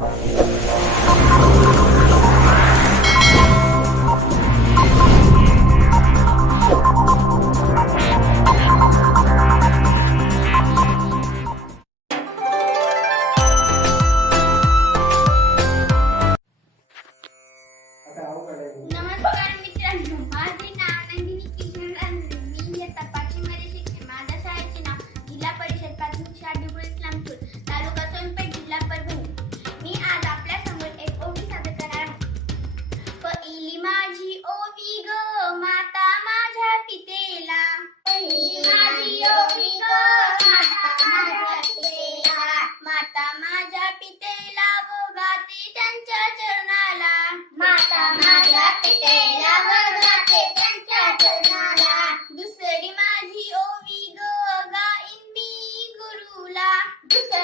Bye.